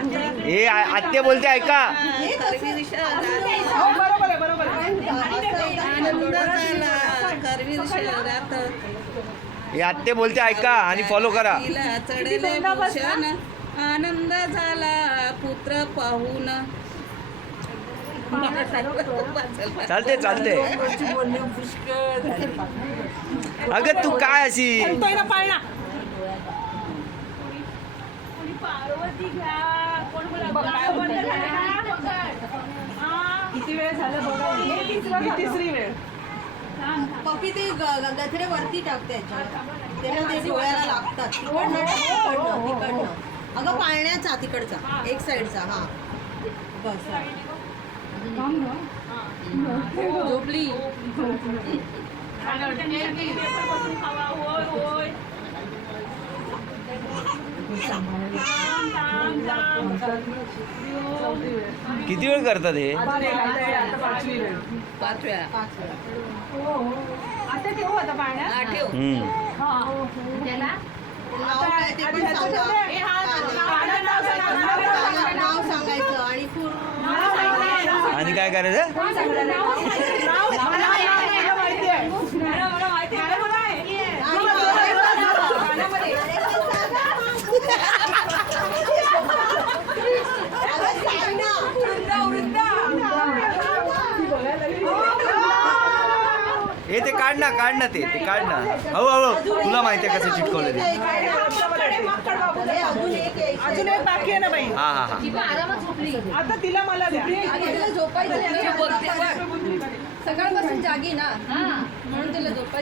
हे आत्या बोलते ऐका. हे आत्या बोलते ऐका आणि फॉलो करा. आनंद झाला पुत्र पाहून. चालते चालते. अगं तू काय अशी पार्वती घ्या. किती वेळ झालं बघा. तिसरी वेळ. पप्पी ते गजरे वरती टाकते त्याला ते डोळ्याला लागतात. तिकडनं अगं पाळण्याचा तिकडचा एक साईडचा. हा बस झोपली. किती वेळ करतात हे? पाचव्या. आता ठेवू आता पाण्यात. नाव काय ते पण सांगा. नाव सांगायचं आणि आणि काय करायचं? हे ते काढ ना ते काढ ना. हळू तुला माहिती आहे कसं चिटकवलं ते. अजून एक बाकी आहे ना बाई. हा हा हा. आता तिला मला द्या. झोपायचं सकाळपासून जागी ना म्हणून तिला झोपायचं.